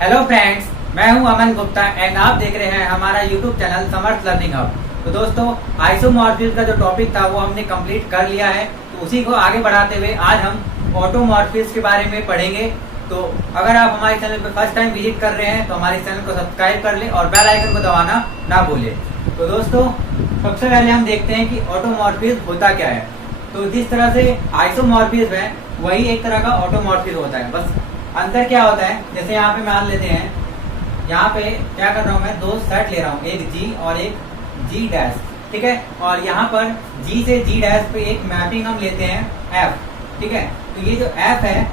Hello friends, मैं हूं Aman Gupta and आप देख रहे हैं हमारा यूट्यूब चैनल समर्थ लर्निंग हब। तो दोस्तों, आइसोमॉर्फिज्म का जो टॉपिक था वो हमने कंप्लीट कर लिया है। तो उसी को आगे बढ़ाते हुए आज हम ऑटोमॉर्फिज्म के बारे में पढ़ेंगे। तो अगर आप हमारे चैनल पर फर्स्ट टाइम विजिट कर रहे हैं तो हमारे चैनल को सब्सक्राइब कर लें और बेल आइकन को दबाना ना भूलें। तो दोस्तों, सबसे पहले हम देखते हैं कि ऑटोमॉर्फिज्म होता क्या है। तो जिस तरह से आइसोमॉर्फिज्म है वही एक तरह का ऑटोमॉर्फिज्म होता है। बस अंतर क्या होता है, जैसे यहाँ पे मान लेते हैं, यहाँ पे क्या कर रहा हूँ, मैं दो सेट ले रहा हूँ, एक जी और एक जी डैश, ठीक है। और यहाँ पर जी से जी डैश पे एक मैपिंग हम लेते हैं एफ, ठीक है। तो ये जो एफ है,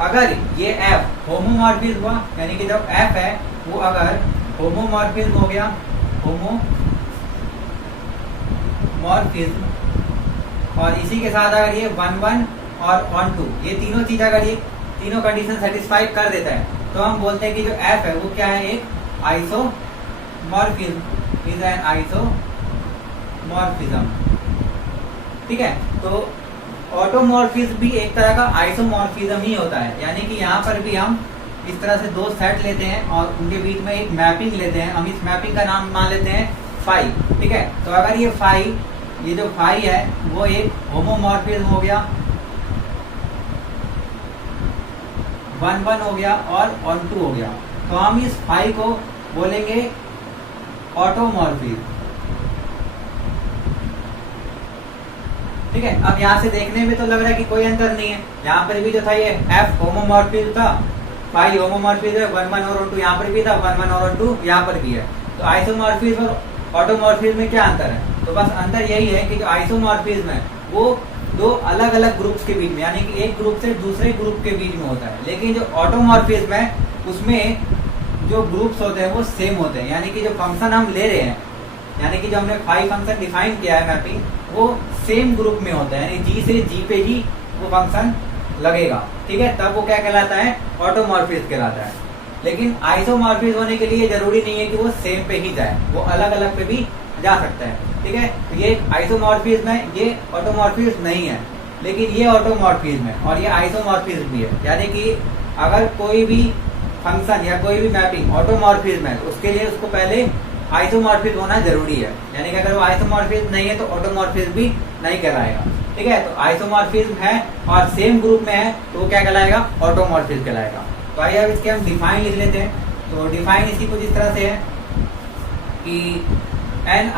अगर ये एफ होमोमॉर्फिज्म हुआ, यानी कि जब एफ है वो अगर होमोमॉर्फिज्म हो गया, होमोमॉर्फिज्म, और इसी के साथ अगर ये 1 1 और 1 2 ये तीनों चीज अगर ये तीनों कंडीशन सेटिस्फाई कर देता है तो हम बोलते हैं कि जो एफ है वो क्या है, एक आइसोमॉर्फिज्म, इज एन आइसोमॉर्फिज्म, ठीक है। तो ऑटोमॉर्फिज्म भी एक तरह का आइसोमॉर्फिज्म ही होता है, यानी कि यहाँ पर भी हम इस तरह से दो सेट लेते हैं और उनके बीच में एक मैपिंग लेते हैं। हम इस मैपिंग का नाम मान लेते हैं फाई, ठीक है। तो अगर ये फाई, ये जो फाई है वो एक होमोमॉर्फिज्म हो गया, 1 1 हो गया और 1 2 हो गया, तो हम इस फाई को बोलेंगे ऑटोमॉर्फिज्म, ठीक है। अब यहाँ से देखने में तो लग रहा है कि कोई अंतर नहीं है, यहाँ पर भी जो था ये एफ होमोमॉर्फिज्म था, फाई होमोमॉर्फिज्म है, 1 1 और 1 2 यहाँ पर भी था, 1 1 और 1 2 यहाँ पर भी है। तो आइसोमॉर्फिज्म और ऑटोमॉर्फिज्म में क्या अंतर है? तो बस अंतर यही है कि जो आइसोमॉर्फिज्म है वो दो अलग अलग ग्रुप्स के बीच में, यानी कि एक ग्रुप से दूसरे ग्रुप के बीच में होता है। लेकिन जो ऑटोमॉर्फिज्म है उसमें जो ग्रुप्स होते हैं वो सेम होते हैं, यानी कि जो फंक्शन हम ले रहे हैं, यानी कि जो हमने फाई फंक्शन डिफाइन किया है मैपिंग, वो सेम ग्रुप में होता है, यानी जी से जी पे ही वो फंक्शन लगेगा, ठीक है। तब वो क्या कहलाता है, ऑटोमॉर्फिज्म कहलाता है। लेकिन आइसोमॉर्फिज्म होने के लिए जरूरी नहीं है कि वो सेम पे ही जाए, वो अलग अलग पे भी जा सकता है, ठीक है। तो ये आइसोमॉर्फिज्म है, ये ऑटोमॉर्फिज्म नहीं है, लेकिन ये ऑटोमॉर्फिज्म है और ये आइसोमॉर्फिज्म भी है। यानी कि अगर कोई भी फंक्शन या कोई भी मैपिंग ऑटोमॉर्फिज्म है तो उसके लिए उसको पहले आइसोमॉर्फिज्म होना जरूरी है, यानी कि अगर वो आइसोमॉर्फिज्म नहीं है तो ऑटोमॉर्फिज्म भी नहीं कहलाएगा, ठीक है। तो आइसोमॉर्फिज्म है और सेम ग्रुप में है तो वो क्या कहलाएगा, ऑटोमॉर्फिज्म कहलाएगा। तो आइए अब इसके हम डिफाइन लिख लेते हैं। तो डिफाइन इसकी कुछ इस तरह से है कि an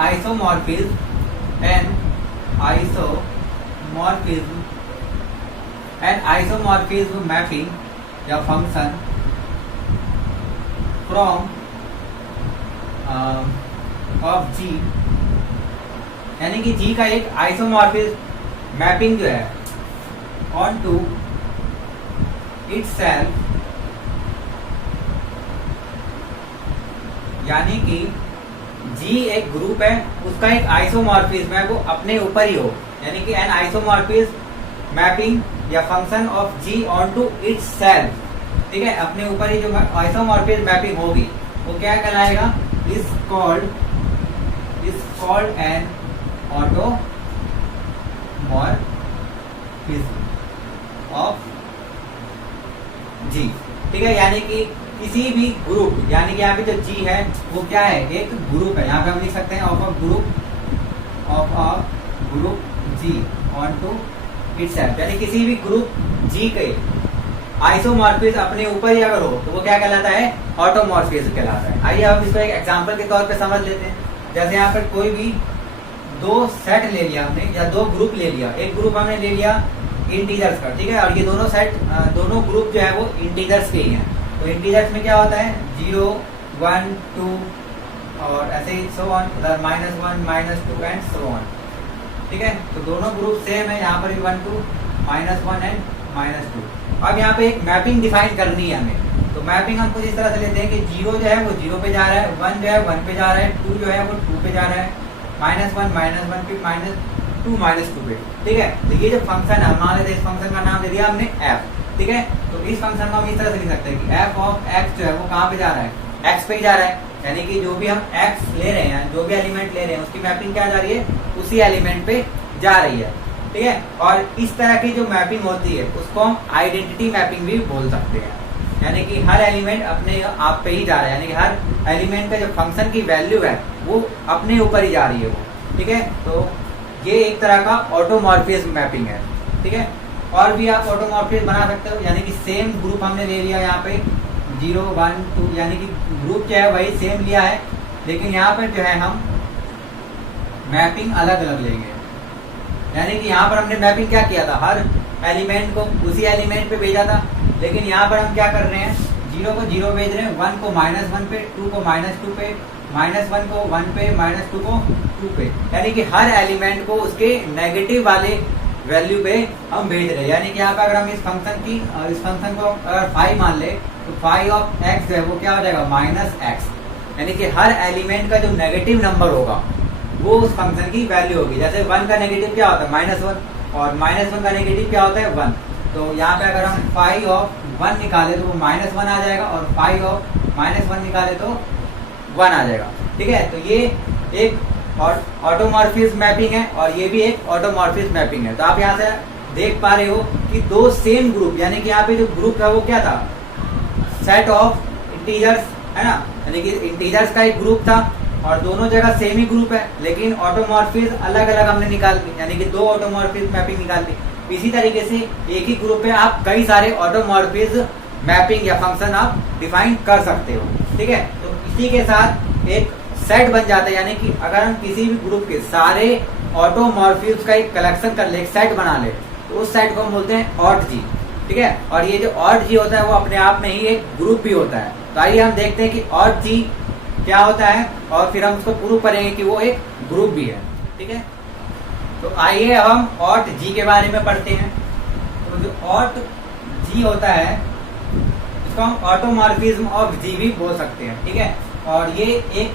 isomorphism mapping या function from of G, यानी कि G का एक आइसोमॉर्फिज्म मैपिंग जो है onto itself, यानी कि जी एक ग्रुप है, उसका एक आइसोमॉर्फिज्म है, वो अपने ऊपर ही हो, यानी कि एन आइसोमॉर्फिज्म मैपिंग या function of G on to itself, ठीक है। अपने ऊपर ही जो आइसोमॉर्फिज्म मैपिंग होगी वो क्या कहलाएगा, is called an automorphism of G, ठीक है। यानी कि किसी भी ग्रुप, यानी कि यहाँ पे जो जी है वो क्या है, एक ग्रुप है, यहाँ पे हम लिख सकते हैं of a group G on to itself, यानी किसी भी ग्रुप जी के आइसोमॉर्फिज्म अपने ऊपर ही अगर हो तो वो क्या कहलाता है, ऑटोमॉर्फिज्म कहलाता है। आइए हम इसको एक एग्जांपल के तौर पे समझ लेते हैं। जैसे यहाँ पर कोई भी दो सेट ले लिया हमने या दो ग्रुप ले लिया, एक ग्रुप हमने ले लिया इंटीजर्स का, ठीक है, और ये दोनों सेट दोनों ग्रुप जो है वो इंटीजर्स के ही हैं। तो इंटीजर्स में क्या होता है, 0 1 2 और ऐसे ही so on, -1 -2 and so on, ठीक है। तो दोनों ग्रुप सेम है, यहाँ पर भी 1 2 -1 एंड -2। अब यहाँ पे एक मैपिंग डिफाइन करनी है हमें। तो मैपिंग हम कुछ इस तरह से लेते हैं कि 0 जो है वो 0 पे जा रहा है, 1 जो है 1 पे जा रहा है, 2 जो है वो 2 पे जा रहा है, -1 -1 पे -2 -2 पे, ठीक है। तो ये जो फंक्शन है, मान लेते हैं इस फंक्शन का नाम दे दिया हमने f, ठीक है। तो इस फंक्शन को हम इस तरह से लिख सकते हैं कि f ऑफ x जो है वो कहाँ पे जा रहा है, x पे ही जा रहा है, यानी कि जो भी हम x ले रहे हैं, जो भी एलिमेंट ले रहे हैं उसकी मैपिंग क्या जा रही है, उसी एलिमेंट पे जा रही है, ठीक है। और इस तरह की जो मैपिंग होती है उसको हम आइडेंटिटी मैपिंग भी बोल सकते हैं, यानी कि हर एलिमेंट अपने आप पे ही जा रहा है, यानी कि हर एलिमेंट का जो फंक्शन की वैल्यू है वो अपने ऊपर ही जा रही है वो। ठीक है, तो ये एक तरह का ऑटोमॉर्फिज्म मैपिंग है। ठीक है, और भी आप ऑटोमॉर्फिज्म बना सकते हो, यानी कि सेम ग्रुप हमने ले लिया यहाँ पे 0 1 2, यानी कि ग्रुप जो है वही सेम लिया है, लेकिन यहाँ पर जो है हम मैपिंग अलग अलग लेंगे। यानी कि यहाँ पर हमने मैपिंग क्या किया था, हर एलिमेंट को उसी एलिमेंट पे भेजा था, लेकिन यहाँ पर हम क्या कर रहे हैं, 0 को 0 भेज रहे हैं, 1 को -1 पे, 2 को -2 पे, -1 को 1 पे, -2 को 2 पे, यानी कि हर एलिमेंट को उसके नेगेटिव वाले वैल्यू पे हम भेज रहे हैं। यानी कि यहाँ पे अगर हम इस फंक्शन को अगर फाई मान ले तो फाई ऑफ x जो है वो क्या हो जाएगा, -x, यानी कि हर एलिमेंट का जो नेगेटिव नंबर होगा वो उस फंक्शन की वैल्यू होगी। जैसे 1 का नेगेटिव क्या होता है, -1, और -1 का नेगेटिव क्या होता है, 1। तो यहाँ पे अगर हम फाई ऑफ 1 निकाले तो वो -1 आ जाएगा, और फाई ऑफ -1 निकाले तो 1 आ जाएगा। ठीक है, तो ये एक ऑटोमॉर्फिज्म मैपिंग है, और ये भी एक ऑटोमॉर्फिज्म मैपिंग है। तो आप यहाँ से देख पा रहे हो कि दो सेम ग्रुप, यानी कि यहाँ पे जो ग्रुप है वो क्या था, सेट ऑफ इंटीजर्स है ना, यानी कि इंटीजर्स का एक ग्रुप था, और दोनों जगह सेम ही ग्रुप है, लेकिन ऑटोमॉर्फिज्म अलग अलग हमने निकाल दी, यानी कि दो ऑटोमॉर्फिज्म मैपिंग निकाल दी। इसी तरीके से एक ही ग्रुप पे आप कई सारे ऑटोमॉर्फिज्म मैपिंग या फंक्शन आप डिफाइन कर सकते हो। ठीक है, तो इसी के साथ एक सेट बन जाता है, यानी कि अगर हम किसी भी ग्रुप के सारे ऑटोमॉर्फिज्म का एक कलेक्शन कर ले, एक सेट बना ले, तो उस सेट को हम बोलते हैं ऑट जी। ठीक है, और ये जो ऑट जी होता है वो अपने आप में ही एक ग्रुप भी होता है। तो आइए हम देखते हैं कि ऑट जी क्या होता है, और फिर हम उसको प्रूव करेंगे कि वो एक ग्रुप भी है। ठीक है, तो आइए हम ऑट जी के बारे में पढ़ते हैं। तो जो ऑट जी होता है इसको हम ऑटोमॉर्फिज्म ऑफ जी भी बोल सकते हैं। ठीक है, और ये एक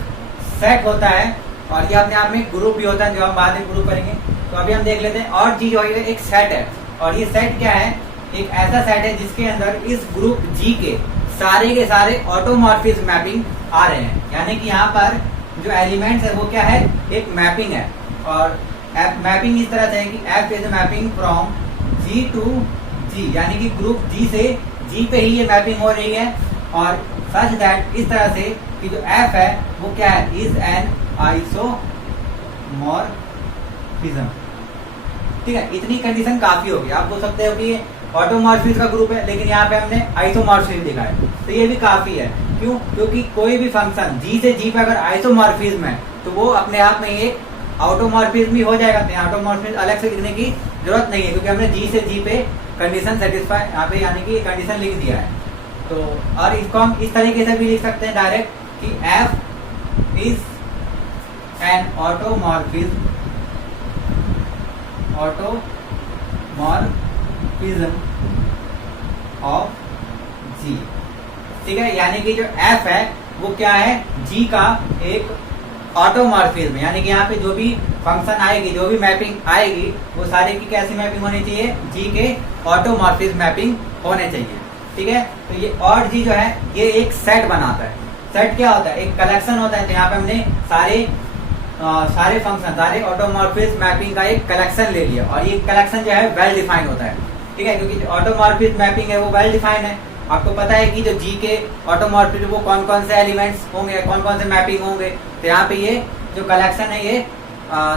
सेट होता है, और ये अपने आप में ग्रुप भी होता है, जो हम बाद में प्रूव करेंगे। तो अभी हम देख लेते हैं, ऑट जी जो है एक सेट है, और ये सेट क्या है, एक ऐसा सेट है जिसके अंदर इस ग्रुप जी के सारे ऑटोमॉर्फिज्म मैपिंग आ रहे हैं। यानी कि यहाँ पर जो एलिमेंट्स है वो क्या है, एक मैपिंग है, और मैपिंग इस तरह से है कि F is mapping from G to G, यानी कि ग्रुप जी से जी पे ही ये मैपिंग हो रही है, और सच दैट इस तरह से कि जो एफ है वो क्या है, इज एन आइसोमॉर्फिज्म। ठीक है, इतनी कंडीशन काफी होगी। आप बोल सकते हो कि ये ऑटोमॉर्फिज्म का ग्रुप है, लेकिन यहाँ पे हमने आइसोमॉर्फिज्म दिखा है, तो ये भी काफी है। क्यों? क्योंकि कोई भी फंक्शन जी से जी पे अगर आइसोमॉर्फिज्म है तो वो अपने आप में एक ऑटोमॉर्फिज्म ही हो जाएगा। तो ऑटोमॉर्फिज्म अलग से लिखने की जरूरत नहीं है, क्योंकि हमने जी से जी पे कंडीशन सेटिस्फाई यहाँ पे यानी कि कंडीशन लिख दिया है। तो और इसको हम इस तरीके से भी लिख सकते हैं डायरेक्ट कि F is an automorphism of G. ठीक है, यानी कि जो एफ है वो क्या है, जी का एक ऑटोमॉर्फिज्म, यानी कि यहाँ पे जो भी फंक्शन आएगी, जो भी मैपिंग आएगी, वो सारे की कैसी मैपिंग होनी चाहिए, जी के ऑटोमॉर्फिज्म मैपिंग होने चाहिए। ठीक है, तो ये ऑट जी जो है ये एक सेट बनाता है। सेट क्या होता है, एक कलेक्शन होता है। तो यहाँ पे हमने सारे फंक्शन, सारे ऑटोमॉर्फिज्म मैपिंग का एक कलेक्शन ले लिया, और ये कलेक्शन जो है वेल डिफाइन होता है। ठीक है, क्योंकि ऑटोमॉर्फिज्म मैपिंग है वो वेल डिफाइन है। आपको पता है कि जो जी के ऑटोमॉर्फिज्म वो कौन कौन से एलिमेंट्स होंगे, कौन कौन से मैपिंग होंगे। तो यहाँ पे ये जो कलेक्शन है ये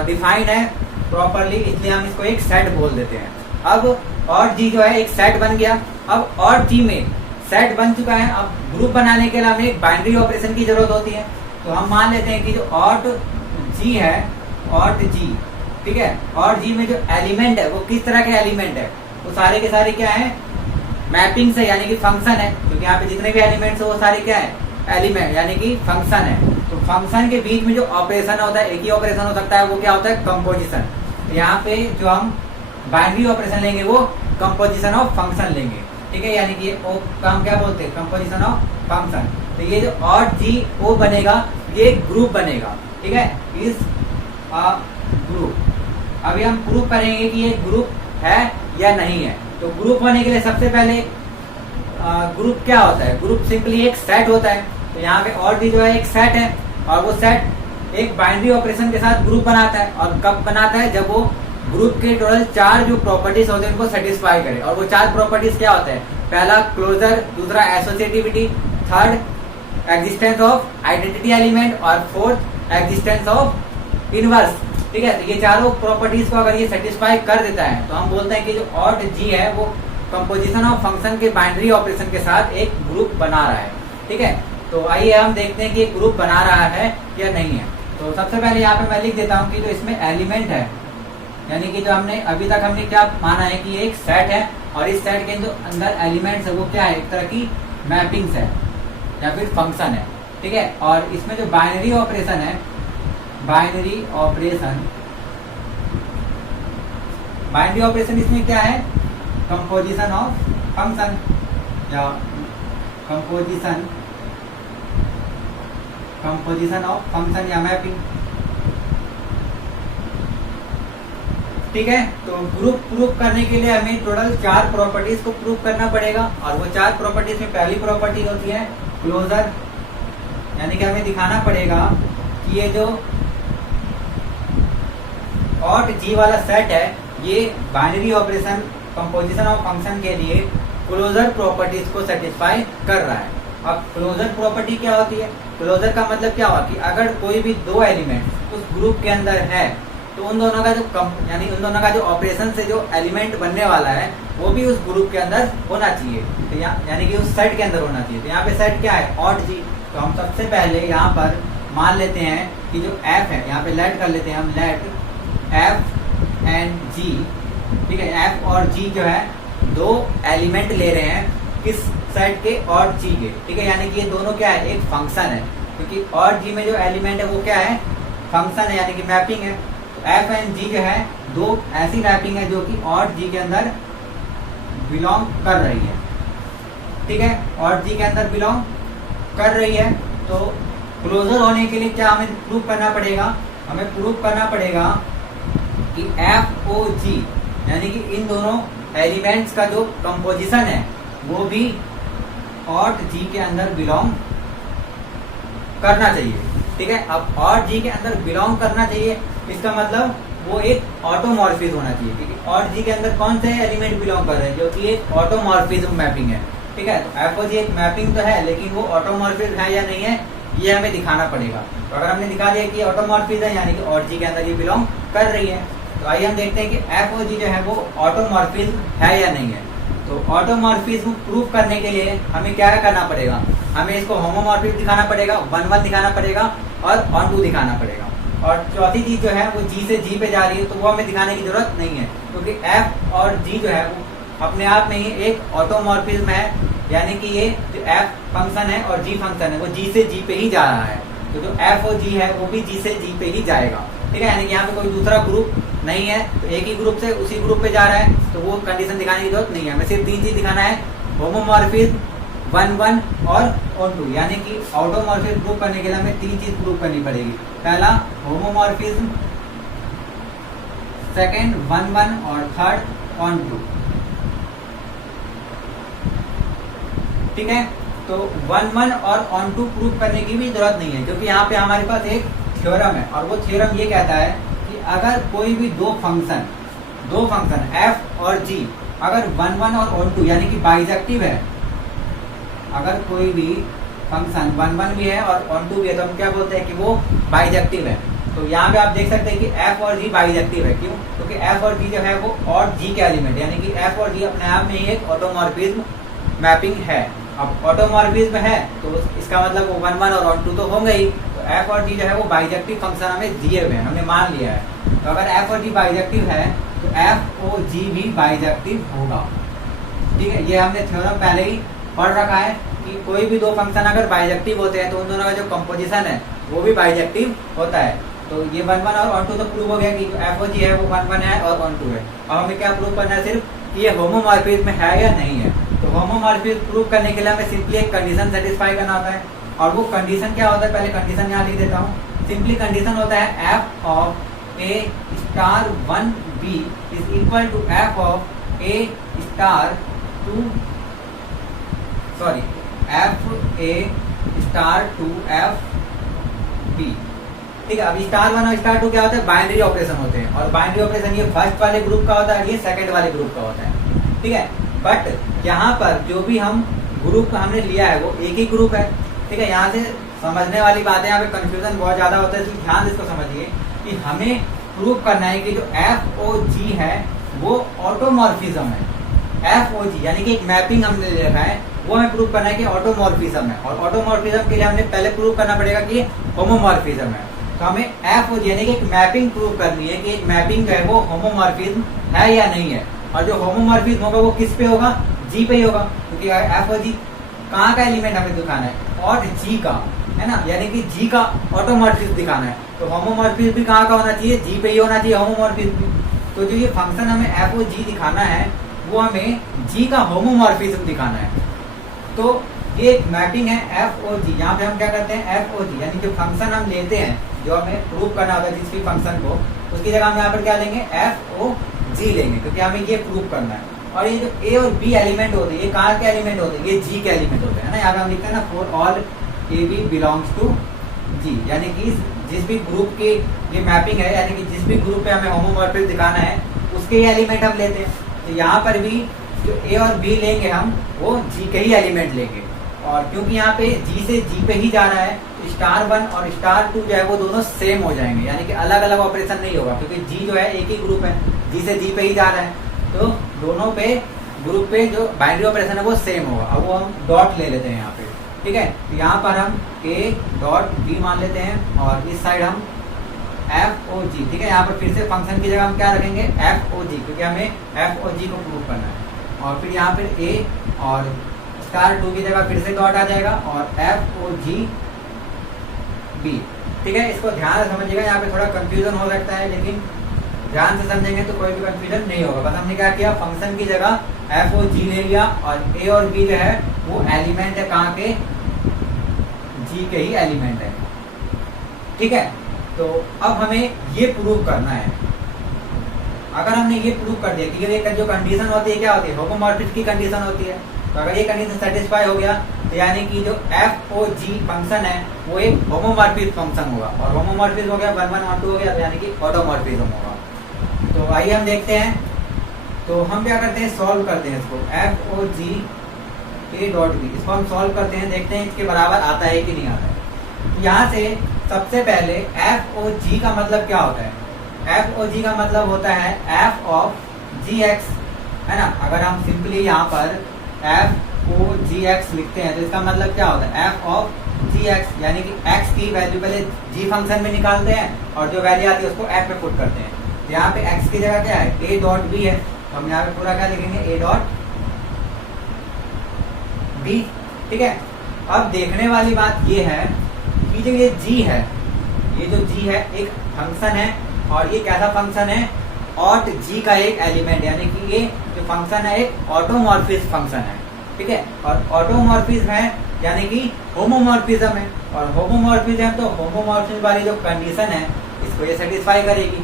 डिफाइंड है प्रॉपरली, इसलिए हम इसको एक सेट बोल देते हैं। अब ऑट जी जो है एक सेट बन गया। अब ऑट जी में सेट बन चुका है, अब ग्रुप बनाने के लिए हमें एक बाइनरी ऑपरेशन की जरूरत होती है। तो हम मान लेते हैं कि जो ऑट जी है, ऑट जी, ठीक है, ऑट जी में जो एलिमेंट है वो किस तरह के एलिमेंट है, वो सारे के सारे क्या है, मैपिंग से, यानी कि फंक्शन है। क्योंकि यहाँ पे जितने भी एलिमेंट्स है वो सारे क्या है, एलिमेंट, यानी कि फंक्शन है। तो फंक्शन के बीच में जो ऑपरेशन होता है, एक ही ऑपरेशन हो सकता है, वो क्या होता है, कंपोजिशन। तो यहाँ पे जो हम बाइनरी ऑपरेशन लेंगे वो कंपोजिशन ऑफ फंक्शन लेंगे। ठीक है, यानी कि हम क्या बोलते हैं, कंपोजिशन ऑफ फंक्शन। तो ये जो ऑट जी ओ बनेगा, ये ग्रुप बनेगा। ठीक है, इज अ ग्रुप। अभी हम प्रूव करेंगे कि ये ग्रुप है या नहीं है। तो ग्रुप होने के लिए सबसे पहले ग्रुप क्या होता है, ग्रुप सिंपली एक सेट होता है। तो यहाँ पे ऑट जी जो है एक सेट है, और वो सेट एक बाइनरी ऑपरेशन के साथ ग्रुप बनाता है। और कब बनाता है, जब वो ग्रुप के टोटल 4 जो प्रॉपर्टीज होते हैं उनको सेटिस्फाई करे। और वो 4 प्रॉपर्टीज क्या होते हैं, पहला क्लोजर, दूसरा associativity, third existence of identity element और फोर्थ एग्जिस्टेंस ऑफ इनवर्स। ठीक है, तो ये चारों प्रॉपर्टीज को अगर ये सेटिस्फाई कर देता है तो हम बोलते हैं कि जो ऑट जी है वो कंपोजिशन ऑफ फंक्शन के बाइनरी ऑपरेशन के साथ एक ग्रुप बना रहा है। ठीक है, तो आइए हम देखते हैं कि एक ग्रुप बना रहा है या नहीं है। तो सबसे पहले यहाँ पे मैं लिख देता हूँ कि जो इसमें एलिमेंट है, यानी कि जो हमने अभी तक हमने क्या माना है कि एक सेट है और इस सेट के जो अंदर एलिमेंट्स है वो क्या है, एक तरह की मैपिंग्स है या फिर फंक्शन है। ठीक है, और इसमें जो बाइनरी ऑपरेशन है, बाइनरी ऑपरेशन इसमें क्या है, कंपोजिशन ऑफ फंक्शन या कंपोजिशन ऑफ फंक्शन या मैपिंग। ठीक है, तो ग्रुप प्रूव करने के लिए हमें टोटल 4 प्रॉपर्टीज को प्रूव करना पड़ेगा और वो 4 प्रॉपर्टीज में पहली प्रॉपर्टी होती है क्लोजर, यानी कि हमें दिखाना पड़ेगा कि ये जो ऑट जी वाला सेट है ये binary operation composition of function के लिए क्लोजर प्रॉपर्टीज को सेटिस्फाई कर रहा है। अब क्लोजर प्रॉपर्टी क्या होती है, क्लोजर का मतलब क्या हुआ कि अगर कोई भी दो एलिमेंट उस ग्रुप के अंदर है तो उन दोनों का जो यानी उन दोनों का जो ऑपरेशन से जो एलिमेंट बनने वाला है वो भी उस ग्रुप के अंदर होना चाहिए, तो यानी कि उस सेट के अंदर होना चाहिए। तो यहाँ पे सेट क्या है, ऑट जी। तो हम सबसे पहले यहाँ पर मान लेते हैं कि जो एफ है, यहाँ पे लेट कर लेते हैं हम, लेट एफ एंड जी। ठीक है, एफ और जी जो है दो एलिमेंट ले रहे हैं किस सेट के, ऑट जी के। ठीक है, यानी कि ये दोनों क्या है, एक फंक्शन है, क्योंकि ऑट जी में जो एलिमेंट है वो क्या है, फंक्शन है, यानी कि मैपिंग है। एफ एंड जी जो है दो ऐसी मैपिंग है जो कि ऑट जी के अंदर बिलोंग कर रही है। ठीक है, ऑट जी के अंदर बिलोंग कर रही है। तो क्लोजर होने के लिए क्या हमें प्रूव करना पड़ेगा, हमें प्रूव करना पड़ेगा कि एफ ओ जी यानी कि इन दोनों एलिमेंट्स का जो कंपोजिशन है वो भी ऑट जी के अंदर बिलोंग करना चाहिए। ठीक है, अब ऑट जी के अंदर बिलोंग करना चाहिए, इसका मतलब वो एक ऑटोमॉर्फिज्म होना चाहिए, क्योंकि ऑट जी के अंदर कौन से एलिमेंट बिलोंग कर रहे हैं, जो कि एक ऑटोमॉर्फिज्म मैपिंग है। ठीक है, तो एफ ओ जी एक मैपिंग तो है लेकिन वो ऑटोमॉर्फिज्म है या नहीं है ये हमें दिखाना पड़ेगा। तो अगर हमने दिखा दिया कि ऑटोमॉर्फिज्म है यानी कि ऑट जी के अंदर ये बिलोंग कर रही है, तो आइए हम देखते हैं कि एफ ओ जी जो है वो ऑटोमॉर्फिज्म है या नहीं है। तो ऑटोमॉर्फिज्म प्रूव करने के लिए हमें क्या करना पड़ेगा, हमें इसको होमोमॉर्फिज्म दिखाना पड़ेगा, 1-1 दिखाना पड़ेगा और ऑन-टू दिखाना पड़ेगा। और चौथी चीज जो है वो जी से जी पे जा रही है तो वो हमें दिखाने की जरूरत नहीं है, क्योंकि एफ और जी जो है वो अपने आप में ही एक ऑटोमॉर्फिज्म है, यानी कि ये जो एफ फंक्शन है और जी फंक्शन है वो जी से जी पे ही जा रहा है। तो जो एफ और जी है वो भी जी से जी पे ही जाएगा। ठीक है, यानी कि यहाँ पे कोई दूसरा ग्रुप नहीं है, तो एक ही ग्रुप से उसी ग्रुप पे जा रहा है, तो वो कंडीशन दिखाने की जरूरत नहीं है। हमें सिर्फ 3 चीज दिखाना है, होमोमॉर्फिज्म, 1-1 और ऑन-टू, यानी कि ऑटोमॉर्फिज्म प्रूव करने के लिए हमें 3 चीज प्रूव करनी पड़ेगी। पहला होमोमॉर्फिज्म, सेकंड 1-1 और थर्ड ऑन-टू। ठीक है, तो 1-1 और ऑन-टू प्रूव करने की भी जरूरत नहीं है, क्योंकि यहाँ पे हमारे पास एक थ्योरम है और वो थ्योरम ये कहता है कि अगर कोई भी दो फंक्शन एफ और जी अगर 1-1 और ऑन-टू यानी कि बाइजेक्टिव है, अगर कोई भी फंक्शन 1-1 भी है और ऑन-टू भी है तो हम क्या बोलते हैं कि वो बाइजेक्टिव है। तो यहाँ पे आप देख सकते हैं कि एफ और जी बाइजेक्टिव है, क्यों, क्योंकि एफ और जी जो है वो ऑट जी के एलिमेंट, यानी कि एफ और जी अपने आप में ही एक ऑटोमॉर्फिज्म मैपिंग है। अब ऑटोमॉर्फिज्म है तो इसका मतलब वो 1-1 और ऑन-टू तो होंगे ही, तो एफ और जी जो है वो बाइजेक्टिव फंक्शन हमें दिए हुए हैं, हमने मान लिया है। तो अगर एफ और जी बाइजेक्टिव है तो एफ ओ जी भी बाइजेक्टिव होगा। ठीक है, ये हमने थ्योरम पहले ही पढ़ रखा है कि कोई भी दो फंक्शन अगर बाइजेक्टिव होते हैं तो उन दोनों का जो कंपोजिशन है वो भी बाइजेक्टिव होता है। तो ये 1-1 और ऑन-टू तो प्रूव हो गया कि एफ ओ जी है वो 1-1 है और ऑन-टू है। अब हमें क्या प्रूव करना है, सिर्फ कि ये होमोमॉर्फिज्म है या नहीं है। तो होमोमॉर्फिज्म प्रूव करने के लिए हमें सिंपली एक कंडीशन सेटिस्फाई करना होता है, और वो कंडीशन क्या होता है, पहले कंडीशन यहाँ लिख देता हूँ। सिंपली कंडीशन होता है F of A star 1 B is equal to F of A star 2 F A star 2 F B. ठीक है, अब स्टार 1 और स्टार 2 क्या होता है, बाइनरी ऑपरेशन होते हैं, और बाइनरी ऑपरेशन ये फर्स्ट वाले ग्रुप का होता है, ये सेकंड वाले ग्रुप का होता है। ठीक है, बट यहाँ पर जो भी हम ग्रुप हमने लिया है वो एक ही ग्रुप है, ठीक है। यहाँ से समझने वाली बात है, यहाँ पे कंफ्यूजन बहुत ज्यादा होता है, इसलिए ध्यान से इसको समझिए कि हमें प्रूव करना है कि जो FOG है वो ऑटोमॉर्फिज्म है। FOG यानी कि एक मैपिंग हमने ले रखा है, वो हमें प्रूव करना है कि ऑटोमॉर्फिज्म है, और ऑटोमॉर्फिज्म के लिए हमने पहले प्रूव करना पड़ेगा कि होमोमॉर्फिज्म है। तो हमें FOG यानी कि एक मैपिंग प्रूव करनी है कि एक मैपिंग जो है वो होमोमॉर्फिज्म है या नहीं है, और जो होमोमॉर्फिज्म होगा वो किस पे होगा, G पे ही होगा, क्योंकि FOG कहाँ का एलिमेंट हमें दिखाना है, और G का, है ना, यानी कि G का ऑटोमॉर्फिज्म दिखाना है। तो होमोमॉर्फिज्म भी कहाँ का होना चाहिए, G पे ही होना चाहिए होमोमॉर्फिज्म भी। तो जो ये फंक्शन हमें FOG दिखाना है वो हमें G का होमोमॉर्फिज्म दिखाना है। तो ये एक मैपिंग है FOG। यहाँ पे हम क्या करते हैं, FOG यानी जो फंक्शन हम लेते हैं, जो हमें प्रूव करना होता है जिस भी फंक्शन को, उसकी जगह हम यहाँ पर क्या लेंगे, FOG लेंगे, क्योंकि हमें ये प्रूव करना है। और ये जो A और B एलिमेंट होते हैं, ये कहाँ के एलिमेंट होते हैं, ये G के एलिमेंट होते हैं ना। यहाँ पे हम लिखते हैं ना, for all AB belongs to G, यानी कि जिस भी ग्रुप की ये मैपिंग है, यानी कि जिस भी ग्रुप पे हमें होमोमॉर्फिज्म दिखाना है उसके ही एलिमेंट हम लेते हैं। तो यहाँ पर भी जो A और B लेंगे हम, वो G के ही एलिमेंट लेंगे, और क्योंकि यहाँ पे G से G पे ही जा रहा है, तो *1 और *2 जो है वो दोनों सेम हो जाएंगे, यानी कि अलग अलग ऑपरेशन नहीं होगा, क्योंकि G जो है एक ही ग्रुप है, G से G पे ही जा रहा है, तो दोनों पे ग्रुप पे जो बाइनरी ऑपरेशन है वो सेम होगा। अब वो हम डॉट ले लेते हैं यहाँ पे, ठीक है। तो यहाँ पर हम A.B मान लेते हैं, और इस साइड हम FOG, ठीक है। यहाँ पर फिर से फंक्शन की जगह हम क्या रखेंगे, FOG, क्योंकि हमें FOG को प्रूव करना है। और फिर यहाँ पर A और *2 की जगह फिर से डॉट आ जाएगा, और FOG B, ठीक है। इसको ध्यान से समझिएगा, यहाँ पे थोड़ा कंफ्यूजन हो सकता है, लेकिन ध्यान से समझेंगे तो कोई भी कंफ्यूजन नहीं होगा। बस हमने क्या किया, फंक्शन की जगह FOG ले लिया, और A और B जो है वो एलिमेंट है कहाँ के, G के ही एलिमेंट है, ठीक है। तो अब हमें ये प्रूव करना है। अगर हमने ये प्रूव कर दिया कि ये जो कंडीशन होती है क्या होती है, होमोमॉर्फिज्म की कंडीशन होती है। तो अगर ये कंडीशन सेटिस्फाई हो गया, तो यानी कि जो FOG फंक्शन है वो एक होमोमॉर्फिज्म फंक्शन होगा, और होमोमॉर्फिज्म हो गया 1 1 1 2 हो गया, तो यानी कि ऑटोमॉर्फिज्म होगा। तो आइए हम देखते हैं। तो हम क्या करते हैं, सॉल्व करते हैं इसको, FOG A.B, इसको हम सॉल्व करते हैं, देखते हैं इसके बराबर आता है कि नहीं आता है। तो यहाँ से सबसे पहले FOG का मतलब क्या होता है, FOG का मतलब होता है F of GX, है ना। अगर हम सिंपली यहाँ पर FOGX लिखते हैं तो इसका मतलब क्या होता है, F of GX, यानी कि X की वैल्यू पहले G फंक्शन में निकालते हैं, और जो वैल्यू आती है उसको F में पुट करते हैं। तो यहाँ पे X की जगह क्या है, A.B है, तो हम यहाँ पे पूरा क्या लिखेंगे, A.B, ठीक है। अब देखने वाली बात ये है कि जो ये G है, ये जो G है एक फंक्शन है, और ये कैसा फंक्शन है, ऑट G का एक एलिमेंट, यानी कि ये जो फंक्शन है एक ऑटोमॉर्फिज्म फंक्शन है, ठीक है। और ऑटोमॉर्फिज्म है यानी कि होमोमॉर्फिज्म है, और होमोमॉर्फिज्म है तो होमोमॉर्फिज्म वाली जो कंडीशन है इसको ये सेटिस्फाई करेगी,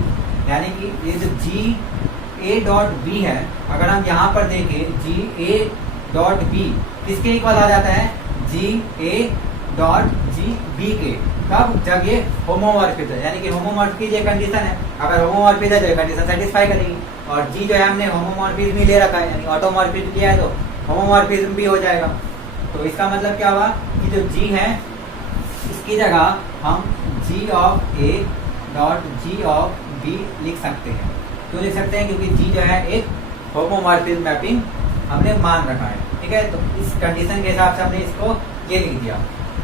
यानी कि ये जो G.A.B है, अगर हम यहाँ पर देखें G.A.B किसके इक्वल आ जाता है, G.A.G.B के, तब जब ये होमोमॉर्फिज्म है, यानी कि होमोमॉर्फिज्म की ये कंडीशन है, अगर होमोमॉर्फिज्म है तो ये कंडीशन सेटिस्फाई करेगी। और G जो है हमने होमोमॉर्फिज्म ही ले रखा है, यानी ऑटोमॉर्फिज्म लिया है तो होमोमॉर्फिज्म भी हो जाएगा। तो इसका मतलब क्या हुआ कि जो G है इसकी जगह हम G.A.G.B लिख सकते हैं। क्यों लिख सकते हैं, क्योंकि G जो है एक होमोमॉर्फिज्म मैपिंग हमने मान रखा है, ठीक है। तो इस कंडीशन के हिसाब से हमने इसको ये लिख दिया।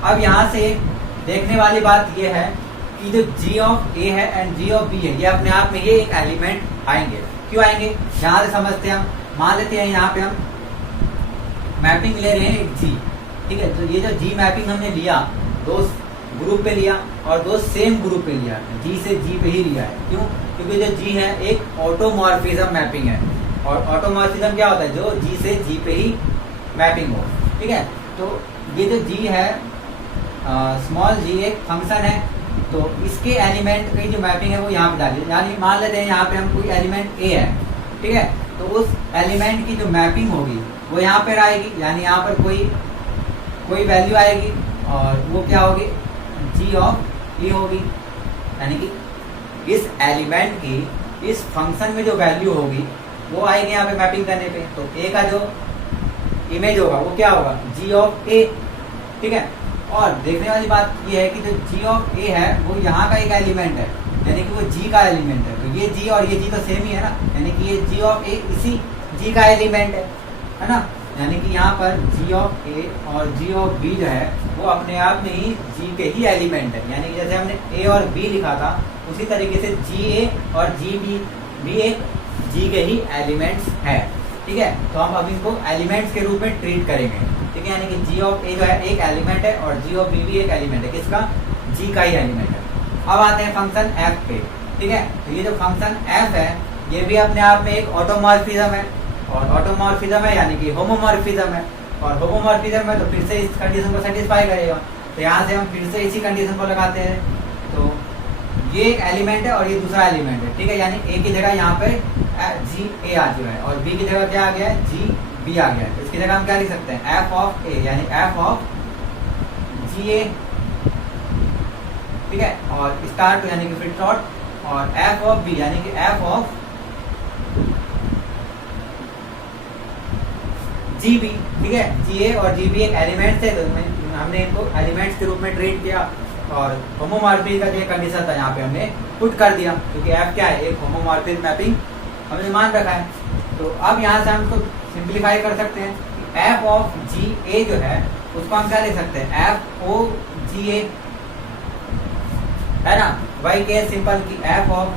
अब यहाँ से देखने वाली बात ये है कि जो G.A है एंड G.B है, ये अपने आप में ये एक एलिमेंट आएंगे। क्यों आएंगे, यहाँ से समझते हैं हम। मान लेते हैं यहाँ पे हम मैपिंग ले रहे हैं एक G, ठीक है। तो ये जो G मैपिंग हमने लिया, दो ग्रुप पे लिया और दो सेम ग्रुप पे लिया, G से G पे ही लिया है। क्यों, क्योंकि जो G है एक ऑटोमॉर्फिज्म मैपिंग है, और ऑटोमॉर्फिज्म क्या होता है, जो G से G पे ही मैपिंग हो, ठीक है। तो ये जो G है स्मॉल g एक फंक्शन है, तो इसके एलिमेंट की जो मैपिंग है वो यहाँ पे डालिए। यानी मान लेते हैं यहाँ पे हम कोई एलिमेंट A है, ठीक है। तो उस एलिमेंट की जो मैपिंग होगी वो यहाँ पर आएगी, यानी यहाँ पर कोई वैल्यू आएगी, और वो क्या होगी, G.A होगी, यानी कि इस एलिमेंट की इस फंक्शन में जो वैल्यू होगी वो आएगी यहाँ पे मैपिंग करने पे। तो A का जो इमेज होगा वो क्या होगा, जी ऑफ ए। ठीक है, और देखने वाली बात ये है कि जो जी ऑफ ए है वो यहाँ का एक एलिमेंट है, यानी कि वो जी का एलिमेंट है। तो ये जी और ये जी तो सेम ही है ना, यानी कि ये जी ऑफ ए इसी जी का एलिमेंट है ना। यानी कि यहाँ पर जी ऑफ ए और जी ऑफ बी जो है वो अपने आप में ही जी के ही एलिमेंट है। यानी कि जैसे हमने ए और बी लिखा था उसी तरीके से जी ए और जी बी भी एक जी के ही एलिमेंट्स है। ठीक है, तो हम अब इनको एलिमेंट्स के रूप में ट्रीट करेंगे। ठीक है, यानी कि जी ऑफ ए जो है एक एलिमेंट है और जी ऑफ बी भी एक एलिमेंट है, किसका, जी का ही एलिमेंट है। अब आते हैं फंक्शन एफ पे। ठीक है, तो ये जो फंक्शन एफ है ये भी अपने आप में एक ऑटोमॉर्फिज्म है, और ऑटोमॉर्फिज्म है यानी कि होमोमॉर्फिज्म है, और होमोमॉर्फिज्म है तो फिर से इस कंडीशन को सेटिस्फाई करेगा। तो यहाँ से हम फिर से इसी कंडीशन को लगाते हैं। तो ये एक एलिमेंट है और ये दूसरा एलिमेंट है। ठीक है, यानी ए की जगह यहाँ पे जी ए आ चुका है और बी की जगह क्या आ गया है, जी बी आ गया है। तो इसकी जगह हम क्या लिख सकते हैं, एफ ऑफ ए यानी एफ ऑफ जी ए। ठीक है, और स्टार यानी कि फिर शॉर्ट, और एफ ऑफ बी यानी कि एफ ऑफ जी बी। ठीक है, जी ए और जी बी एक एलिमेंट थे, तो हमने इनको एलिमेंट्स के रूप में ट्रीट किया, और होमोमॉर्फी का जो कंडीशन था यहाँ पे हमने पुट कर दिया, क्योंकि एफ क्या है, एक होमोमॉर्फिक मैपिंग हमने मान रखा है। तो अब यहाँ से हम इसको सिंप्लीफाई कर सकते हैं कि एफ ऑफ जी ए जो है उसको हम क्या ले सकते हैं, एफ ओ जी ए, है ना। वही केस सिंपल कि एफ ऑफ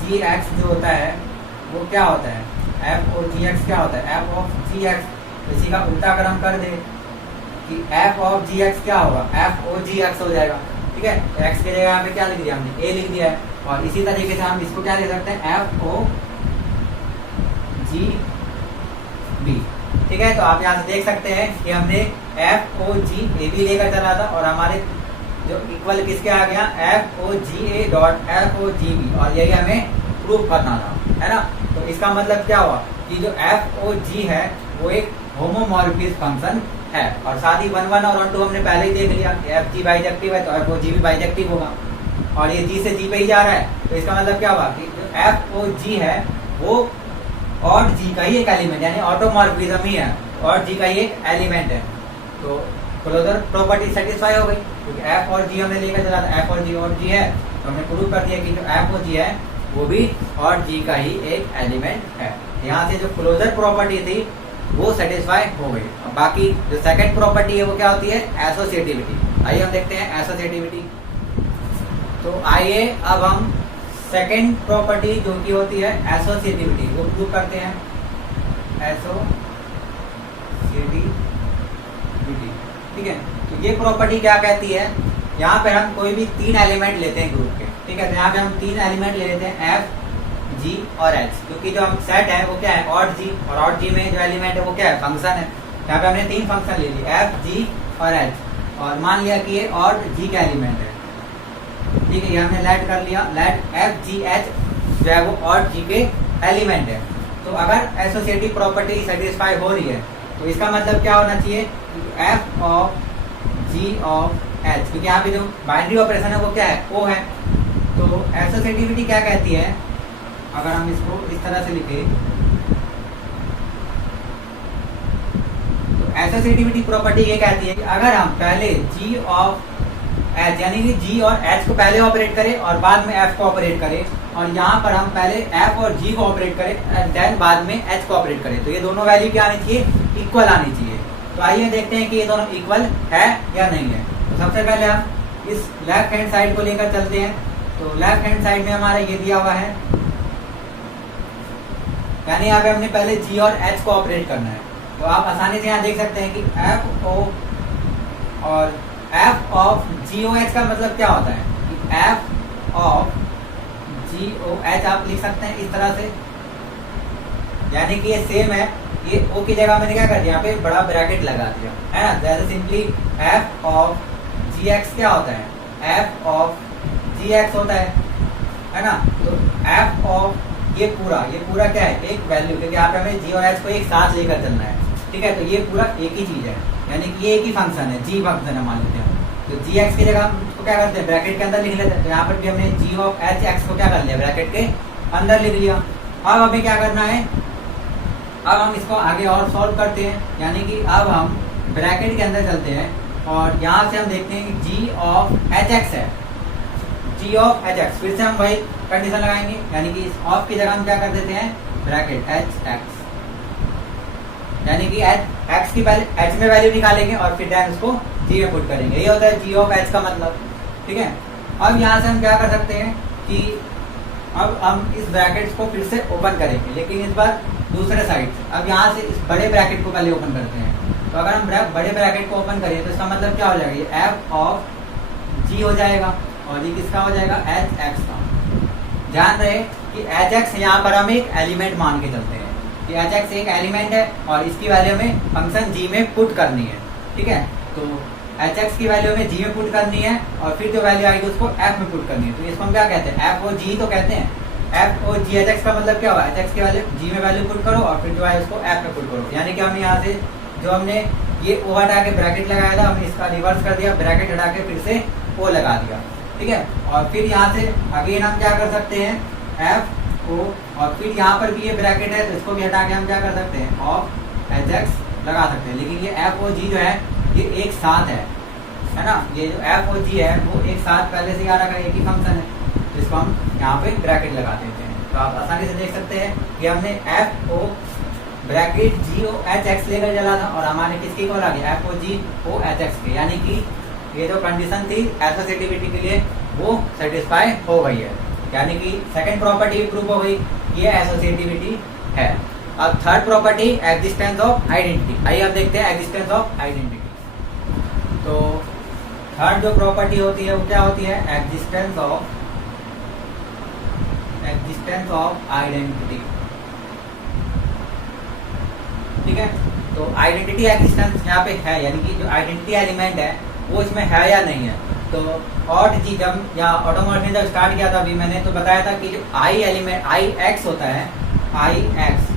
जी एक्स जो होता है वो क्या होता है, एफ ओ जी एक्स क्या होता है, एफ ऑफ जी एक्स। इसी का उल्टा अगर हम कर दें कि एफ ऑफ जी एक्स क्या होगा, एफ ओ जी एक्स हो जाएगा। ठीक है, एक्स की जगह यहाँ पे क्या लिख दिया हमने, ए लिख दिया है, और इसी तरीके से हम इसको क्या ले सकते हैं, एफ ओ जी बी। ठीक है, तो आप यहाँ से देख सकते हैं कि हमने F O G A B लेकर चला था, और हमारे जो इक्वल किसके आ गया, F O G A dot F O G B, और यही हमें प्रूफ करना था, है ना। तो इसका मतलब क्या हुआ कि जो एफ ओ जी है वो एक होमोमॉर्फिक फंक्शन है, और साथ ही 1 1 और 1 2 हमने पहले ही देख लिया कि एफ जी बाइजेक्टिव है तो एफ ओ जी भी बाइजेक्टिव होगा, और ये जी से जी पे ही जा रहा है। तो इसका मतलब क्या हुआ कि जो एफ ओ जी है वो और जी का ही एक एलिमेंट, यानी ऑटोमॉर्फिज्म ही है, और जी का ही एक एलिमेंट है। तो क्लोजर प्रॉपर्टी सेटिस्फाई हो गई, क्योंकि एफ और जी हमने लेकर चला था, एफ और जी है, तो हमने प्रूव कर दिया कि जो एफ और जी है वो भी और जी का ही एक एलिमेंट है। यहाँ से जो क्लोजर प्रॉपर्टी थी वो सेटिस्फाई हो गई। बाकी जो सेकंड प्रॉपर्टी है वो क्या होती है, एसोसिएटिविटी। आइए हम देखते हैं एसोसिएटिविटी। तो आइए अब हम सेकंड प्रॉपर्टी जो की होती है एसोसिएटिविटी वो प्रूव करते हैं। एसोसिएटिविटी, ठीक है, तो ये प्रॉपर्टी क्या कहती है, यहाँ पे हम कोई भी 3 एलिमेंट लेते हैं ग्रुप के। ठीक है, तो यहाँ पे हम 3 एलिमेंट ले लेते हैं, एफ जी और एच, क्योंकि जो हम सेट है वो क्या है, ऑड जी, और ऑड जी में जो एलिमेंट है वो क्या है, फंक्शन है। यहाँ पे हमने 3 फंक्शन ले लिए, एफ जी और एच, और मान लिया कि ये ऑड जी का एलिमेंट है। ठीक है, ये हमने लेट कर लिया, लेट एफ जी एच जो है वो ऑड जी के एलिमेंट है। तो अगर एसोसिएटिव प्रॉपर्टी सेटिस्फाई हो रही है तो इसका मतलब क्या होना चाहिए, F of G of H, क्योंकि यहाँ पे जो बाइनरी ऑपरेशन है वो क्या है, ओ है। तो एसोसिएटिविटी क्या कहती है, अगर हम इसको इस तरह से लिखें तो एसोसिएटिविटी प्रॉपर्टी ये कहती है कि अगर हम पहले जी ऑफ एच यानी कि जी और एच को पहले ऑपरेट करें और बाद में एफ को ऑपरेट करें, और यहाँ पर हम पहले एफ और जी को ऑपरेट करें एंड देन बाद में एच को ऑपरेट करें, तो ये दोनों वैल्यू क्या आनी चाहिए, इक्वल आनी चाहिए। तो आइए देखते हैं कि ये दोनों इक्वल है या नहीं है। तो सबसे पहले हम इस लेफ्ट हैंड साइड को लेकर चलते हैं। तो लेफ्ट हैंड साइड में हमारा ये दिया हुआ है, यानी यहाँ पे हमने पहले जी और एच को ऑपरेट करना है। तो आप आसानी से यहाँ देख सकते हैं कि एफ ओ और F of G O H का मतलब क्या होता है कि F of G O H आप लिख सकते हैं इस तरह से, यानी कि ये सेम है, ये ओ की जगह मैंने क्या कर दिया, यहाँ पे बड़ा ब्रैकेट लगा दिया, है ना। जैसे simply F of G X क्या होता है, एफ ऑफ जी एक्स होता है ना। तो एफ ऑफ ये पूरा क्या है, एक वैल्यू, क्योंकि यहाँ पे हमें जी और एच को एक साथ लेकर चलना है। ठीक है, तो ये पूरा एक ही चीज है, यानी कि ये एक ही फंक्शन है, जी फंक्शन है मान लेते हैं। तो जी एक्स की जगह हम इसको क्या करते हैं, ब्रैकेट के अंदर लिख लेते हैं। तो यहाँ पर भी हमने जी ऑफ एच एक्स को क्या कर लिया, ब्रैकेट के अंदर लिख लिया। अब हमें क्या करना है, अब हम इसको आगे और सॉल्व करते हैं, यानी कि अब हम ब्रैकेट के अंदर चलते हैं और यहाँ से हम देखते हैं कि g ऑफ एच एक्स है, g ऑफ एच एक्स। फिर से हम वही कंडीशन लगाएंगे, यानी कि इस ऑफ की जगह हम क्या कर देते हैं ब्रैकेट एच एक्स, यानी कि एच एक्स की वैल्यू एच में वैल्यू निकालेंगे और फिर देन उसको g में पुट करेंगे। ये होता है g ऑफ एच का मतलब, ठीक है। अब यहाँ से हम क्या कर सकते हैं कि अब हम इस ब्रैकेट्स को फिर से ओपन करेंगे, लेकिन इस बार दूसरे साइड से। अब यहाँ से इस बड़े ब्रैकेट को पहले ओपन करते हैं। तो अगर हम बड़े ब्रैकेट को ओपन करें तो इसका मतलब क्या हो जाएगा, ये एफ ऑफ जी हो जाएगा और ये किसका हो जाएगा एच एक्स का। ध्यान रहे कि एच एक्स यहाँ पर हम एक एलिमेंट मान के चलते हैं कि एच एक्स एक एलिमेंट है और इसकी वैल्यू में फंक्शन जी में पुट करनी है, ठीक है। तो एच एक्स की वैल्यू में जी में पुट करनी है और फिर जो वैल्यू आएगी उसको एफ में पुट करनी है। तो इसको हम क्या कहते हैं एफ ओ जी तो कहते हैं। F O G H X का मतलब क्या हुआ, एच एक्स की वैल्यू जी में वैल्यू पुट करो और फिर जो है उसको एफ में पुट करो। यानी कि हम यहाँ से जो हमने ये ओ हटा के ब्रैकेट लगाया था, हमने इसका रिवर्स कर दिया, ब्रैकेट हटा के फिर से ओ लगा दिया, ठीक है। और फिर यहाँ से अगेन हम क्या कर सकते हैं एफ ओ, और फिर यहाँ पर भी ये ब्रैकेट है तो इसको भी हटा के हम क्या कर सकते हैं ऑफ एच एक्स लगा सकते हैं। लेकिन ये एफ ओ जी जो है ये एक साथ है ना, ये जो एफ ओ जी है वो एक साथ पहले से आ रखा है, एक ही फंक्शन है, तो इसको हम यहाँ पे ब्रैकेट लगा देते हैं। तो आप आसानी से देख सकते हैं कि हमने एफ ओ ब्रैकेट जी ओ एच एक्स लेकर चला था और हमारे किसके इक्वल आ गया एफ ओ जी ओ एच एक्स के, यानी कि ये जो कंडीशन थी एसोसिएटिविटी के लिए वो सेटिस्फाई हो गई है, यानी कि सेकंड प्रॉपर्टी भी प्रूव हो गई, ये एसोसिएटिविटी है। अब third property existence of identity. आइए अब देखते हैं एग्जिस्टेंस ऑफ आइडेंटिटी। तो थर्ड जो प्रॉपर्टी होती है वो क्या होती है एग्जिस्टेंस ऑफ आइडेंटिटी, ठीक है। तो आइडेंटिटी एग्जिस्टेंस यहाँ पे है, यानी कि जो आइडेंटिटी एलिमेंट है वो इसमें है या नहीं है। तो और जी जब या ऑटोमॉर्फिज्म जब स्टार्ट किया था अभी मैंने तो बताया था कि जो आई एलिमेंट आई एक्स होता है, आई एक्स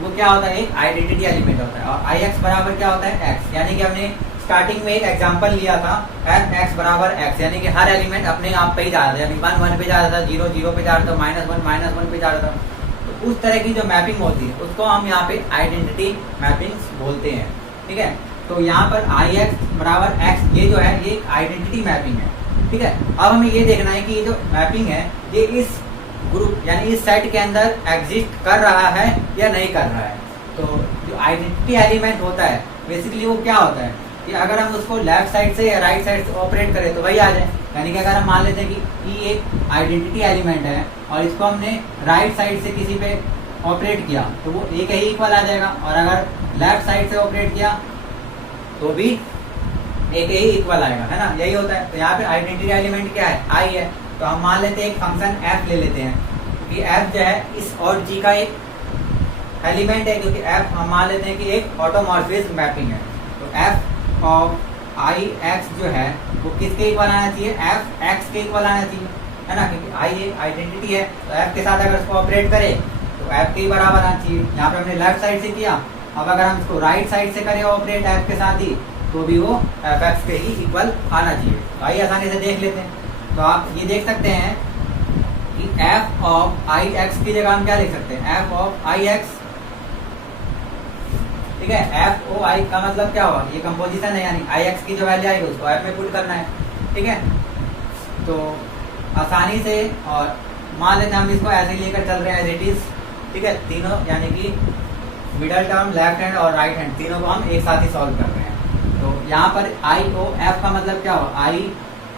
वो क्या होता है एक आइडेंटिटी एलिमेंट होता है और आई एक्स बराबर क्या होता है एक्स, यानी कि हमने स्टार्टिंग में एक एग्जांपल लिया था एफ एक्स बराबर एक्स, यानी कि हर एलिमेंट अपने आप पे ही जा रहा था, यानी 1 1 पे जा रहा था, 0 0 पे जा रहा था, -1 पे जा रहा था। तो उस तरह की जो मैपिंग होती है उसको हम यहाँ पे आइडेंटिटी मैपिंग्स बोलते हैं, ठीक है। तो यहाँ पर आई एक्स बराबर एक्स ये जो है ये आइडेंटिटी मैपिंग है, ठीक है। अब हमें ये देखना है कि ये जो मैपिंग है ये इस ग्रुप यानी इस सेट के अंदर एग्जिस्ट कर रहा है या नहीं कर रहा है। तो जो आइडेंटिटी एलिमेंट होता है बेसिकली वो क्या होता है कि अगर हम उसको लेफ्ट साइड से या राइट साइड से ऑपरेट करें तो वही आ जाए, यानी कि अगर हम मान लेते हैं कि ये एक आइडेंटिटी एलिमेंट है और इसको हमने राइट साइड से किसी पे ऑपरेट किया तो वो एक ही इक्वल आ जाएगा, और अगर लेफ्ट साइड से ऑपरेट किया तो भी एक ही इक्वल आएगा, है ना, यही होता है। तो यहाँ पे आइडेंटिटी एलिमेंट क्या है आई है, तो हम मान लेते हैं एक फंक्शन एफ ले लेते हैं क्योंकि एफ जो है इस और जी का एक एलिमेंट है, क्योंकि एफ हम मान लेते हैं कि एक ऑटोमॉर्फिज्म मैपिंग है। तो एफ ऑफ आई एक्स जो है वो किसके इक्वल आना चाहिए एफ एक्स के इक्वल आना चाहिए, है ना, क्योंकि आई एक आइडेंटिटी है तो एफ के साथ अगर उसको ऑपरेट करे तो एफ के ही बराबर आना चाहिए। यहाँ पे हमने लेफ्ट साइड से किया, अब अगर हम इसको राइट साइड से करें ऑपरेट एफ के साथ ही तो भी वो एफ एक्स के ही इक्वल आना चाहिए। तो आइए आसानी से देख लेते हैं। तो आप ये देख सकते हैं कि एफ ऑफ आई एक्स की जगह हम क्या लिख सकते हैं एफ ऑफ आई एक्स, ठीक है। एफ ओ आई का मतलब क्या हुआ, ये कंपोजिशन है, यानी आई एक्स की जो वैल्यू आएगी उसको एफ में पुट करना है, ठीक है। तो आसानी से और मान लेते हैं हम इसको ऐसे ही लेकर चल रहे हैं एज इट इज, ठीक है। तीनों यानी कि मिडल टर्म लेफ्ट हैंड और राइट हैंड तीनों को हम एक साथ ही सॉल्व कर रहे हैं। तो यहाँ पर आई ओ एफ का मतलब क्या हुआ आई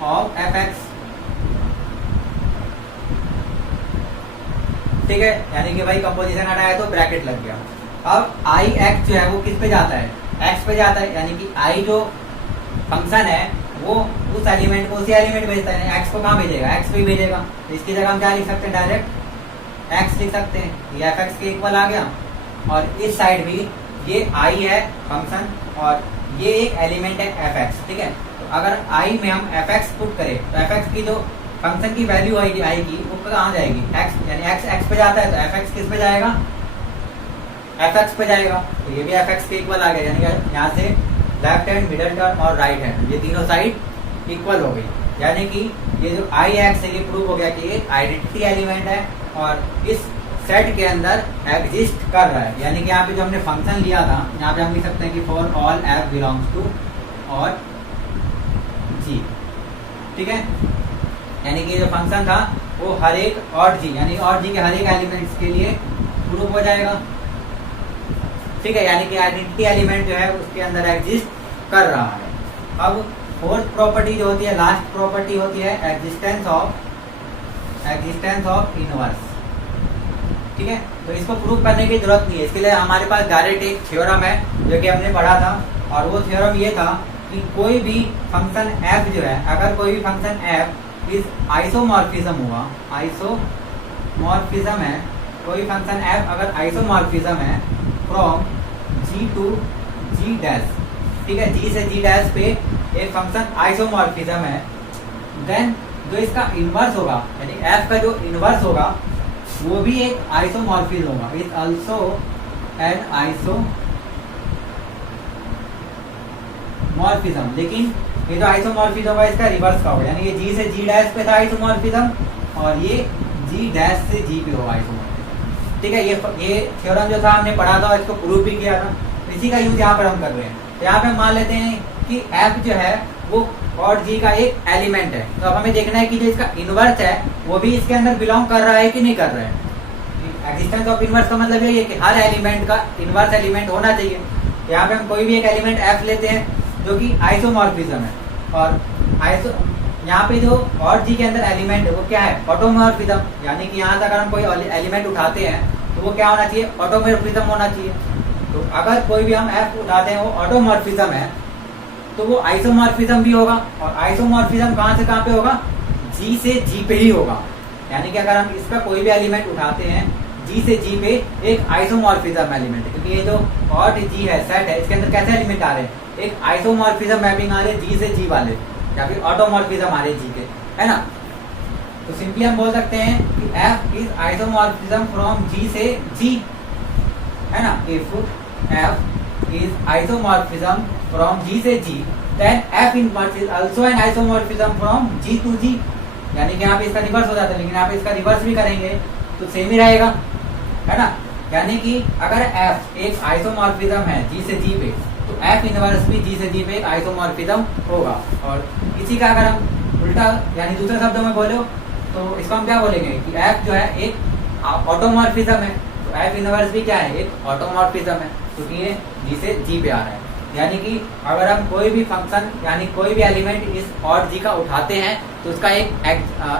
ऑफ एफ एक्स, ठीक है, यानी कि भाई कंपोजिशन हटाया तो ब्रैकेट लग गया। अब आई एक्स जो है वो किस पे जाता है एक्स पे जाता है, यानी कि आई जो फंक्शन है वो उस एलिमेंट को उसी एलिमेंट भेजता है, एक्स को कहाँ भेजेगा एक्स पे भेजेगा। तो इसकी जगह हम क्या लिख सकते हैं डायरेक्ट एक्स लिख सकते हैं, ये एफ एक्स के इक्वल आ गया। और इस साइड भी ये आई है फंक्शन और ये एक एलिमेंट है एफ एक्स, ठीक है। तो अगर आई में हम एफ एक्स पुट करें तो एफ एक्स की जो फंक्शन की वैल्यू आएगी आई की वो कहाँ जाएगी एक्स, यानी एक्स एक्स पे जाता है तो एफ एक्स किस पे जाएगा एफ एक्स पे जाएगा। तो ये भी एफ एक्स के इक्वल आ गया, यानी यहाँ से लेफ्ट हैंड मिडल टर्म और राइट हैंड ये तीनों साइड इक्वल हो गई, यानी कि ये जो आई एक्स है ये प्रूव हो गया कि एक आइडेंटिटी एलिमेंट है और इस सेट के अंदर एग्जिस्ट कर रहा है। यानी कि यहाँ पे जो हमने फंक्शन लिया था, यहाँ पे हम लिख सकते हैं कि for all F belongs to और जी, ठीक है। यानी कि जो फंक्शन था वो हर एक और जी, यानी और जी के हर एक एलिमेंट्स के लिए प्रूफ हो जाएगा, ठीक है। यानी कि आइडेंटिटी एलिमेंट जो है उसके अंदर एग्जिस्ट कर रहा है। अब फोर्थ प्रॉपर्टी जो होती है, लास्ट प्रॉपर्टी होती है एग्जिस्टेंस ऑफ इनवर्स, ठीक है। तो इसको प्रूव करने की जरूरत नहीं है, इसके लिए हमारे पास डायरेक्ट एक थ्योरम है जो कि हमने पढ़ा था, और वो थ्योरम ये था कि कोई भी फंक्शन f जो है, अगर कोई भी फंक्शन f इस आइसोमॉर्फिज्म हुआ, आइसोमॉर्फिज्म है, कोई फंक्शन f अगर आइसोमॉर्फिज्म है from g to g dash, ठीक है, g से g डैश पे एक फंक्शन आइसोमॉर्फिज्म है, देन जो इसका इनवर्स होगा, यानी f का जो इनवर्स होगा वो भी एक आइसोमॉर्फिज्म होगा, इज आल्सो एन आइसोमॉर्फिज्म। लेकिन ये जो आइसोमॉर्फिज्म होगा इसका रिवर्स का होगा, यानी ये g से g डैश पे था आइसोमॉर्फिज्म और ये g डैश से g पे होगा आइसोमॉर्फिज्म, ठीक है। ये थ्योरम जो था हमने पढ़ा था और इसको प्रूव भी किया था, इसी का यूज यहाँ पर हम कर रहे हैं। तो यहाँ पे हम मान लेते हैं कि f जो है वो और g का एक एलिमेंट है, तो अब हमें देखना है कि जो इसका इनवर्स है वो भी इसके अंदर बिलोंग कर रहा है कि नहीं कर रहा है। एग्जिस्टेंस ऑफ इनवर्स का मतलब ये है कि हर एलिमेंट का इनवर्स एलिमेंट होना चाहिए। यहाँ पे हम कोई भी एक एलिमेंट f लेते हैं जो कि आइसोमॉर्फिज्म है, और यहाँ पे जो और g के अंदर एलिमेंट है वो क्या है, ऑटोमॉर्फिज्म। यानी कि यहाँ से अगर हम कोई एलिमेंट उठाते हैं तो वो क्या होना चाहिए, ऑटोमॉर्फिज्म होना चाहिए। तो अगर कोई भी हम f उठाते हैं वो ऑटोमॉर्फिज्म है तो वो आइसोमॉर्फिज्म भी होगा, और आइसोमॉर्फिज्म कहाँ से कहाँ पे होगा, g से g पे ही होगा। यानी कि अगर हम इसका कोई भी एलिमेंट उठाते हैं g से g पे एक आइसोमॉर्फिज्म एलिमेंट है, क्योंकि ये जो और g है सेट है इसके अंदर कैसे एलिमेंट आ रहे हैं, एक आइसोमॉर्फिज्म मैपिंग आ रहे हैं g से g वाले, या फिर ऑटोमॉर्फिज्म आ रहे हैं g के, है ना। तो सिंपली हम बोल सकते हैं कि f is isomorphism from g से g, है ना। If f is isomorphism from G से G, then F inverse is also an isomorphism from G to G। यानी कि यहाँ पे इसका रिवर्स हो जाता है, लेकिन यहाँ पे इसका रिवर्स भी करेंगे तो सेम ही रहेगा, है ना। यानी कि अगर F एक आइसोमॉर्फिज्म है G से G पे, तो F इनवर्स भी G से G पे एक आइसोमॉर्फिज्म होगा। और इसी का अगर हम उल्टा यानी दूसरे शब्दों में बोले तो इसको हम क्या बोलेंगे कि F जो है एक ऑटोमॉर्फिज्म है, तो F इनवर्स भी क्या है, एक ऑटोमॉर्फिज्म है, क्योंकि ये G से G पे आ रहा है। यानी कि अगर हम कोई भी फंक्शन यानी कोई भी एलिमेंट इस और G का उठाते हैं तो उसका एक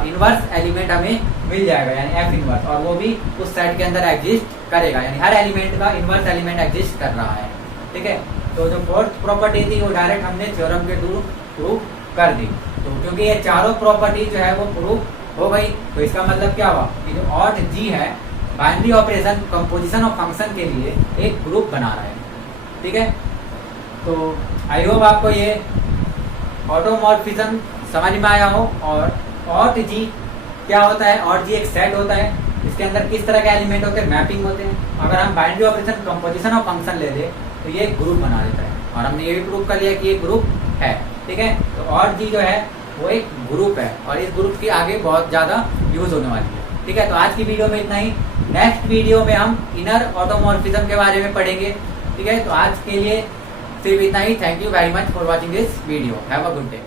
इनवर्स एलिमेंट हमें मिल जाएगा, यानी F इनवर्स, और वो भी उस सेट के अंदर एग्जिस्ट करेगा, यानी हर एलिमेंट का इनवर्स एलिमेंट एग्जिस्ट कर रहा है, ठीक है। तो जो फोर्थ प्रॉपर्टी थी वो डायरेक्ट हमने थ्योरम के थ्रू प्रूव कर दी। तो क्योंकि ये चारों प्रॉपर्टी जो है वो प्रूव हो गई, तो इसका मतलब क्या हुआ कि जो और G है binary operation composition of function के लिए एक ग्रुप बना रहा है, ठीक है। तो आई होप आपको ये ऑटोमॉर्फिज्म समझ में आया हो, और जी क्या होता है, और जी एक सेट होता है, इसके अंदर किस तरह के एलिमेंट होते हैं, मैपिंग होते हैं। अगर हम binary operation composition of function ले लें तो ये एक ग्रुप बना देता है, और हमने ये भी प्रूव कर लिया कि ये ग्रुप है, ठीक है। तो और जी जो है वो एक ग्रुप है, और इस ग्रुप की आगे बहुत ज़्यादा यूज होने वाली है, ठीक है। तो आज की वीडियो में इतना ही, नेक्स्ट वीडियो में हम इनर ऑटोमॉर्फिज्म के बारे में पढ़ेंगे, ठीक है। तो आज के लिए सिर्फ इतना ही। Thank you very much for watching this video. Have a good day.